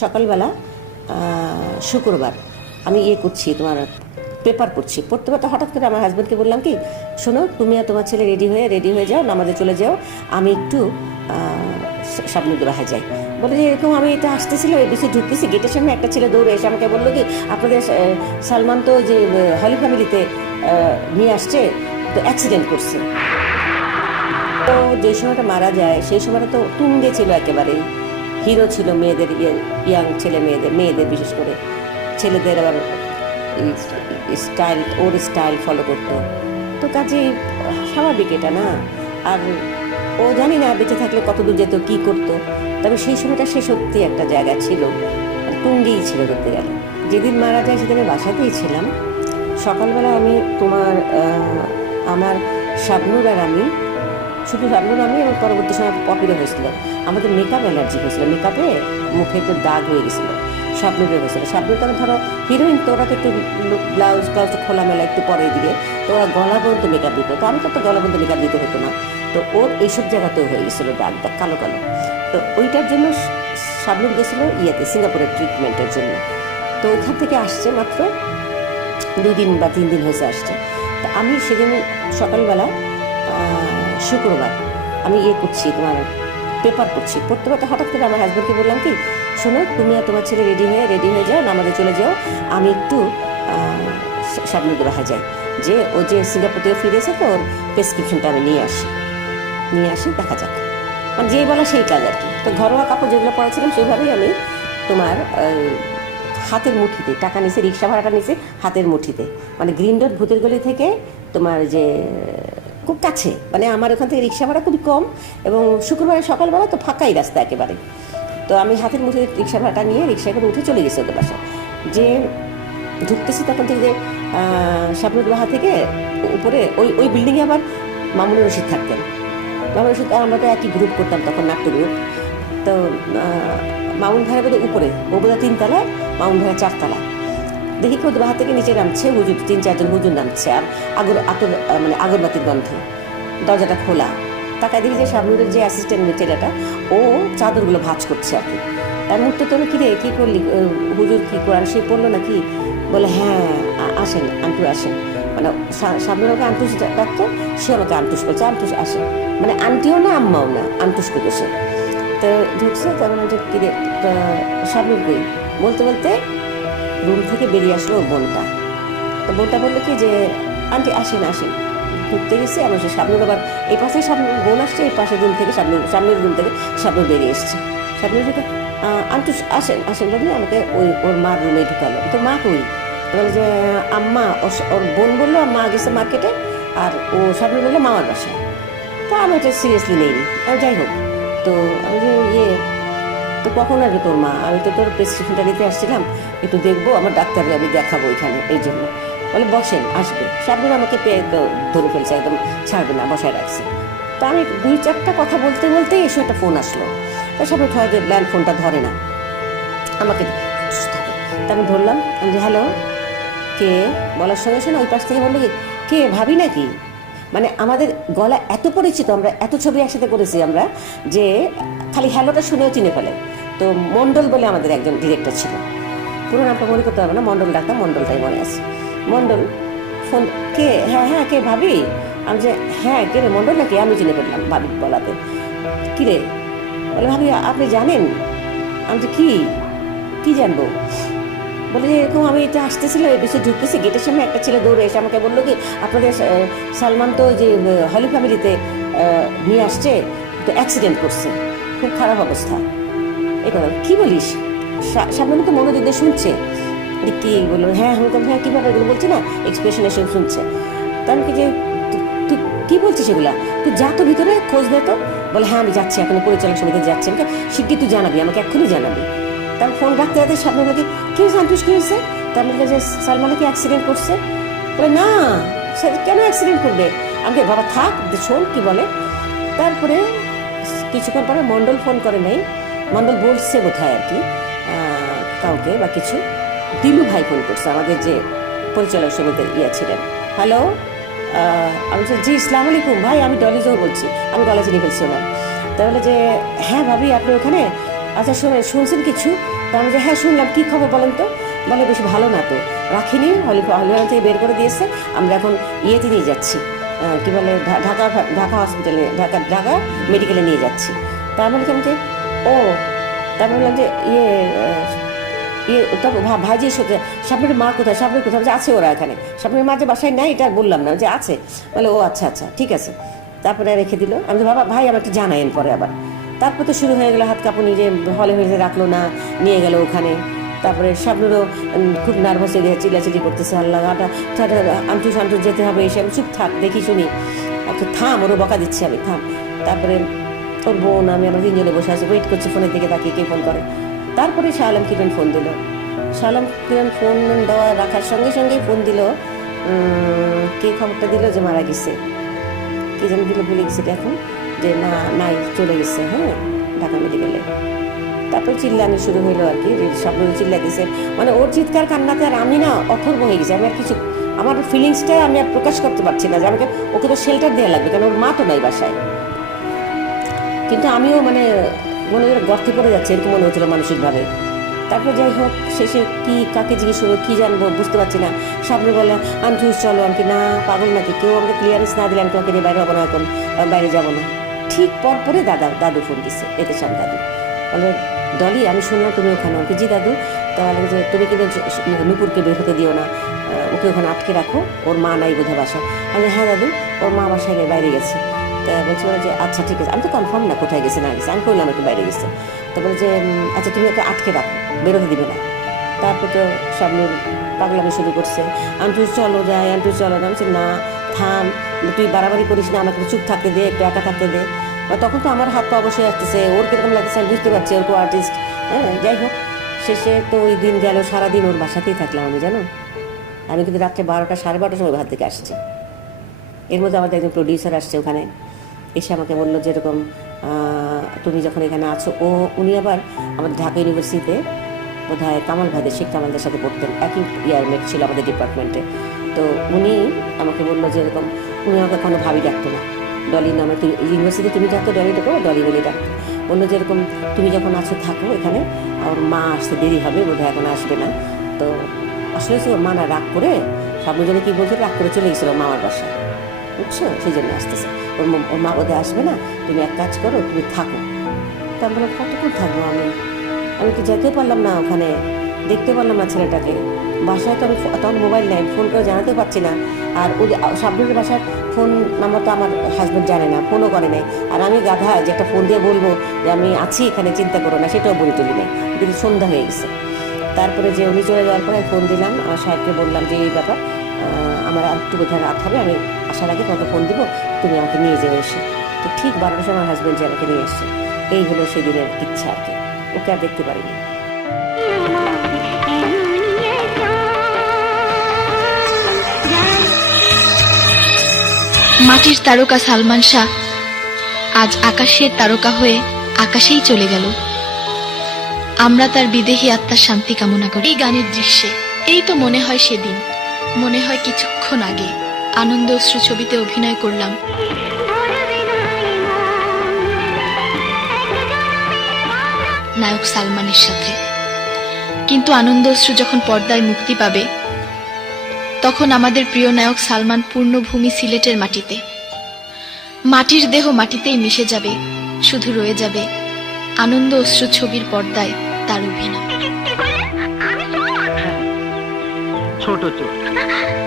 সকালবেলা শুক্রবার আমি ইয়ে করছি, তোমার পেপার পড়ছি। পড়তে পড়তে হঠাৎ করে আমার হাজব্যান্ডকে বললাম কি, শোনো, তুমি আর তোমার ছেলে রেডি হয়ে রেডি হয়ে যাও, নামাজে চলে যাও, আমি একটু স্বপ্নকে বাহায় যাই। বলে যে এরকম আমি এটা আসতেছিলাম এবিসি ঢুকতেছি, গেটের সামনে একটা ছেলে দৌড়ে এসে আমাকে বলল কি, আপনাদের সালমান তো যে হলি ফ্যামিলিতে নিয়ে আসছে, তো অ্যাক্সিডেন্ট করছে। তো যে সময়টা মারা যায়, সেই সময়টা তো তুঙ্গে ছিল একেবারেই। হিরো ছিল মেয়েদের ইয়াং ছেলে মেয়েদের মেয়েদের বিশেষ করে। ছেলেদের আবার স্টাইল, ওর স্টাইল ফলো করতো। তো কাজে স্বাভাবিক এটা না? আর ও জানি না বেঁচে থাকলে কত দূর যেত, কী করতো। তবে সেই সময়টা সে সত্যি একটা জায়গা ছিল। আর তুঙ্গেই ছিল ধরতে গেলে। যেদিন মারা যায় সেদিন আমি বাসাতেই ছিলাম। সকালবেলা আমি তোমার আমার শাবনুর আমি শুধু শাবনুর আমি এবং পরবর্তী সময় পপিরও হয়েছিল। আমাদের মেকআপ অ্যালার্জি হয়েছিল। মেকআপে মুখে একটু দাগ হয়ে গেছিল। স্বপ্নুরের হয়েছিল। স্বপ্নুর তখন ধরো হিরোইন তো ওরা তো একটু ব্লাউজ ব্লাউজ খোলামেলা একটু পরে দিয়ে তো ওরা গলা পর্যন্ত মেকআপ দিত। তো আমি তো একটা গলা পর্যন্ত মেকআপ দিতে হতো না। তো ওর এইসব জায়গাতেও হয়ে গেছিল দাগ দাগ কালো কালো। তো ওইটার জন্য শাবনুর গেছিল ইয়েতে, সিঙ্গাপুরের ট্রিটমেন্টের জন্য। তো ওইখান থেকে আসছে মাত্র দুদিন বা তিন দিন হয়েছে আসছে। তা আমি সেদিন সকালবেলা শুক্রবার। আমি ইয়ে করছি, তোমার পেপার পড়ছি পড়তে পড়তে হঠাৎ করে আমার হাজব্যান্ডকে বললাম কি, শোনো, তুমি আর তোমার ছেলে রেডি হয়ে রেডি হয়ে যাও, নামাজে চলে যাও। আমি একটু স্বপ্নকে বাহায় যাই। যে, ও যে সিঙ্গাপুর থেকে ফিরে এসে তো ওর প্রেসক্রিপশনটা আমি নিয়ে আসি। নিয়ে আসি, দেখা যাক। মানে যেই বলা সেই কাজ আর কি। তো ঘরোয়া কাপড় যেগুলো পড়েছিলাম সেইভাবেই আমি তোমার হাতের মুঠিতে, টাকা নিচে রিক্সা ভাড়াটা নিচে হাতের মুঠিতে। মানে গ্রিন ডট ভূতের গলি থেকে তোমার যে খুব কাছে। মানে আমার ওখান থেকে রিক্সা ভাড়া খুবই কম এবং শুক্রবারে সকালবেলা তো ফাঁকাই রাস্তা একেবারে। তো আমি হাতের মুঠিতে রিক্সা ভাড়াটা নিয়ে রিক্সা করে উঠে চলে গেছি ওদের বাসায় যে ঢুকতেছি তখন থেকে যে স্বপ্নের বাহা থেকে উপরে ওই ওই বিল্ডিংয়ে আবার মামুনুর রশিদ থাকতেন। মামুন রশিদ আমরা তো একই গ্রুপ করতাম তখন নাট্য গ্রুপ তো মামুন ভাইয়ের বোধহয় উপরে, ও তিনতলায়, মামুন ভাইয়ের চারতলা দেখি কেউ বাহার থেকে নিচে নামছে, হুজুর, তিন চারজন হুজুর নামছে, আর আগর আতর মানে আগরবাতির গন্ধ। দরজাটা খোলা। তাকায় দেখি যে শাবনুরের যে অ্যাসিস্ট্যান্ট ছেলেটা, ও চাদরগুলো ভাজ করছে আর কি। তার মুহূর্তে তো কি রে কী করলি? হুজুর কী কোরআন সে পড়ল নাকি? বলে হ্যাঁ আসেন, আন্টু আসেন। মানে সা- শাবনুর আমাকে আন্টুস ডাকতো, সে আমাকে আন্টুস করছে আন্টুস আসে মানে আন্টিও না, আম্মাও না, আন্টুস করতো সে তো ঢুকছে তেমন যে কি রে কই? বলতে বলতে রুম থেকে বেরিয়ে আসলো ওর বোনটা। তো বোনটা বলল কি যে, আন্টি, আসেন আসেন। ঢুকতে গেছি, আমার সে সামনের আবার এই পাশে সামনে বোন আসছে, এই পাশের রুম থেকে সামনে সামনের রুম থেকে সামনে বেরিয়ে এসছে। সামনে থেকে আন্টু, আসেন আসেন বলে আমাকে ওই, ওর মার রুমে ঢুকালো। তো মা কই? বলে যে, আম্মা, ওর বোন বলল, মা গেছে মার্কেটে আর ও সামনে বলল মামার বাসায়। তা আমি এটা সিরিয়াসলি নেই যাই হোক, তো আমি যে ইয়ে তো কখন আসবে তোর মা? আমি তো তোর প্রেসক্রিপশনটা নিতে আসছিলাম। একটু দেখব, আমার ডাক্তারকে আমি দেখাবো এখানে, এই জন্য। বলে, বসেন, আসবে। সাবধান আমাকে পেয়ে ধরে ফেলছে, একদম ছাড়বে না, বসায় রাখছে। তা আমি দুই চারটা কথা বলতে বলতেই এসে একটা ফোন আসলো। তা সামনে হয় যে ল্যান্ড ফোনটা ধরে না, আমাকে তা আমি ধরলাম, আমি যে হ্যালো, কে? বলার সঙ্গে সঙ্গে ওই পাশ থেকে বলল কি, কে, ভাবি নাকি? মানে আমাদের গলা এত পরিচিত, আমরা এত ছবি একসাথে করেছি আমরা, যে খালি হ্যালোটা শুনেও চিনে ফেলে। তো মণ্ডল বলে আমাদের একজন ডিরেক্টর ছিল। পুরো নামটা মনে করতে হবে না মণ্ডল ডাক্তার মণ্ডলটাই মনে আছে। মণ্ডল ফোন, কে? হ্যাঁ হ্যাঁ কে ভাবি? আমি যে হ্যাঁ কে রে মণ্ডল নাকি? আমি জেনে ফেললাম ভাবি বলাতে কী রে? বলে, ভাবি, আপনি জানেন? আমি যে, কী? কী জানব? বলে যে এরকম আমি এটা আসতেছিলাম এই বিষয়ে ঢুকতেছি গেটের সামনে একটা ছেলে দৌড়ে এসে আমাকে বলল কি, আপনাদের সালমান তো যে হলি ফ্যামিলিতে নিয়ে আসছে, তো অ্যাক্সিডেন্ট করছে। খুব খারাপ অবস্থা। এই কথা কী বলিস? সামনে তো মনোযোগ দিয়ে শুনছে? কি বলল? হ্যাঁ আমি বললাম, হ্যাঁ কীভাবে এগুলো বলছি না এক্সপ্রেশন এসে শুনছে। তার কি যে তু- তুই কী বলছিস এগুলা? তুই যা তো ভিতরে খোঁজ দে তো। বলে হ্যাঁ আমি যাচ্ছি এখন পরিচালক সমিতি যাচ্ছি। আমাকে শিগগির তুই জানাবি আমাকে এক্ষুনি জানাবি। তার ফোন রাখতে রাখতে সামনে বলে কি আন্টুস কি হয়েছে? তার মধ্যে যে সালমানে কি অ্যাক্সিডেন্ট করছে? বলে না সে কেন অ্যাক্সিডেন্ট করবে? আমাকে বাবা থাক শোন কি বলে। তারপরে কিছুক্ষণ পরে মণ্ডল ফোন করে নেই। মণ্ডল বলছে বোধহয় আর কি কাউকে বা কিছু। দিলু ভাই ফোন করছে, আমাদের যে পরিচালক সমিতির ইয়ে ছিলেন। হ্যালো আমি বলছি, জি ইসলাম আলাইকুম। ভাই, আমি ডলি জোহর বলছি। আমি গলা চিনি ফেলছি ওনার। তাহলে যে হ্যাঁ ভাবি, আপনি ওখানে? আচ্ছা শোনেন শুনছেন কিছু? তা আমি যে হ্যাঁ শুনলাম। কী খবর বলেন তো? বলে, বেশ ভালো না তো। রাখিনি, হলি হলিওয়ালা থেকে বের করে দিয়েছে। আমরা এখন ইয়েতে নিয়ে যাচ্ছি। কী বলে ঢাকা ঢাকা হসপিটালে ঢাকা ঢাকা মেডিকেলে নিয়ে যাচ্ছি। তা আমি কেমন ও তারপর বললাম যে ইয়ে ইয়ে ভা- ভাইজি সাথে সামনের মা কোথায়? সামনের কোথায়? যে আছে ওরা এখানে। সামনের মা যে বাসায় নাই, এটা বললাম না। যে আছে। বলে, ও আচ্ছা আচ্ছা ঠিক আছে। তারপরে রেখে দিল। আমি তো বাবা, ভাই, আমাকে জানায়েন পরে আবার। তারপর তো শুরু হয়ে গেলো, হাত কাঁপুনি যে হলে হয়ে রাখল না, নিয়ে গেল ওখানে। তারপরে সামনেরও খুব নার্ভাস হয়ে গেছে, চিল্লাচিল্লি করতেছে, আল্লাহ, আটা আন্টু সান্টু যেতে হবে, এসে আমি চুপ থাক, দেখি, শুনি। আচ্ছা থাম ওরও বকা দিচ্ছি আমি, থাম। তারপরে ওর বোন, আমি আমরা তিনজনে বসে আছি। ওয়েট করছি ফোনের দিকে তাকিয়ে কে ফোন করে। তারপরে শাহ আলম কিরণ ফোন দিল। শাহ আলম কিরণ ফোন দেওয়া রাখার সঙ্গে সঙ্গেই ফোন দিল কে খবরটা দিল যে মারা গেছে। কে যেন দিল ভুলে গেছে এখন। যে না, নাই, চলে গেছে হ্যাঁ ঢাকা মেডিকেলে। তারপর চিল্লানি শুরু হইল আর কি সব চিল্লা দিছে মানে ওর চিৎকার, কান্নাতে আর আমি না অথর্ব হয়ে গেছি। আমি আর কিছু, আমার ফিলিংসটা আমি আর প্রকাশ করতে পারছি না। যে আমাকে, ওকে তো শেল্টার দেওয়া লাগবে, কারণ ওর মা তো নাই বাসায়। কিন্তু আমিও মানে মনে করে গর্তে পড়ে যাচ্ছে, এরকম মনে হচ্ছিল মানসিকভাবে। তারপর যাই হোক, শেষে কি, কাকে জিজ্ঞেস করব, কী জানব, বুঝতে পারছি না। সামনে বলে আনফিউজ চলো আমি না, পাগল নাকি? কেউ আমাকে ক্লিয়ারেন্স না দিলে আমি তোমাকে নিয়ে বাইরে হব না এখন বাইরে যাব না। ঠিক পর পরে দাদা, দাদু ফোন দিচ্ছে এতে সাম দাদু। বলে, ডলি, আমি শুনলাম তুমি ওখানে। ওকে, জি দাদু। তাহলে যে তুমি কিন্তু নুপুরকে বের হতে দিও না। ওকে ওখানে আটকে রাখো। ওর মা নাই বোধহয় বাসা আমি হ্যাঁ দাদু। ওর মা বাসায় বাইরে গেছে। বলছে যে আচ্ছা ঠিক আছে। আমি তো কনফার্ম না কোথায় গেছে, না গেছে। আমি কইলাম একটু বাইরে গেছে। তো বলে যে আচ্ছা তুমি ওকে আটকে রাখো, বেরোতে দিবে না। তারপর তো সামনে পাগলামি শুরু করছে। আন্টু, চলো যাই, আন্টু, চলো। না আমি না, থাম, তুই বাড়াবাড়ি করিস না, আমাকে চুপ থাকতে দে, একটু একা থাকতে দে। তখন তো আমার হাত পা অবশ্যই আসতেছে, ওর কীরকম লাগতেছে আমি বুঝতে পারছি, ওর কো আর্টিস্ট হ্যাঁ যাই হোক, শেষে তো ওই দিন গেল, সারাদিন ওর বাসাতেই থাকলাম আমি, জানো? আমি কিন্তু রাত্রে বারোটা, সাড়ে বারোটার সময় বাহার থেকে আসছি। এর মধ্যে আমাদের একজন প্রডিউসার আসছে ওখানে। এসে আমাকে বলল যেরকম তুমি যখন এখানে আছো, ও, উনি আবার আমাদের ঢাকা ইউনিভার্সিটিতে বোধ হয় কামাল ভাইদের, শেখ কামালদের সাথে পড়তেন। একই ইয়ারমেট ছিল আমাদের ডিপার্টমেন্টে। তো উনি আমাকে বলল যে এরকম, উনি আমাকে কোনো ভাবি ডাকতো না। ডলি নামে তুমি ইউনিভার্সিটি তুমি ডাকতো, ডলি ডাকো, ডলি বলে ডাকতো বলল যে এরকম, তুমি যখন আছো, থাকো এখানে। আর মা আসতে দেরি হবে, বোধহয় এখন আসবে না। তো আসলে মা না, রাগ করে, সামনে কি বলছে, রাগ করে চলে গেছিল মামার বাসায়। বুঝছ? সেই জন্য আসতেছে। ওর ওর মা বোধহয় আসবে না? তুমি এক কাজ করো, তুমি থাকো। তা বললাম, কতক্ষণ থাকব আমি? আমি তো যেতে পারলাম না ওখানে। দেখতে পারলাম না ছেলেটাকে। বাসায় তো আমি তখন মোবাইল নেই ফোন করে জানাতে পারছি না। আর ওই সাবনুরের বাসার ফোন নাম্বার তো আমার হাজব্যান্ড জানে না ফোনও করে নাই। আর আমি গাধা যে একটা ফোন দিয়ে বলব যে, আমি আছি, এখানে চিন্তা করো না। সেটাও বলে তুলি নাই। কিন্তু সন্ধ্যা হয়ে গেছে। তারপরে যে উনি চলে যাওয়ার পরে ফোন দিলাম, আমার সাহেবকে বললাম যে, এই ব্যাপার আমার একটু বোধহয় রাত হবে, আমি আসার আগে তোমাকে ফোন দিব, তুমি আমাকে নিয়ে যাবে এসে। তো ঠিক বারোটার সময় আমার হাজব্যান্ড যে আমাকে নিয়ে এসছে। এই হলো সেদিনের ইচ্ছা আর কি। ওকে আর দেখতে পারিনি। মাটির তারকা সালমান শাহ আজ আকাশের তারকা হয়ে আকাশেই চলে গেল। আমরা তার বিদেহী আত্মার শান্তি কামনা করি। এই গানের দৃশ্যে, এই তো মনে হয় সেদিন। মনে হয় কিছুক্ষণ আগে আনন্দ অশ্রু ছবিতে অভিনয় করলাম। নায়ক সালমানের সাথে। কিন্তু আনন্দ অশ্রু যখন পর্দায় মুক্তি পাবে, তখন আমাদের প্রিয় নায়ক সালমান পূর্ণভূমি সিলেটের মাটিতে। মাটির দেহ মাটিতেই মিশে যাবে, শুধু রয়ে যাবে আনন্দ অশ্রু ছবির পর্দায় তার অভিনয়। छोटो चोर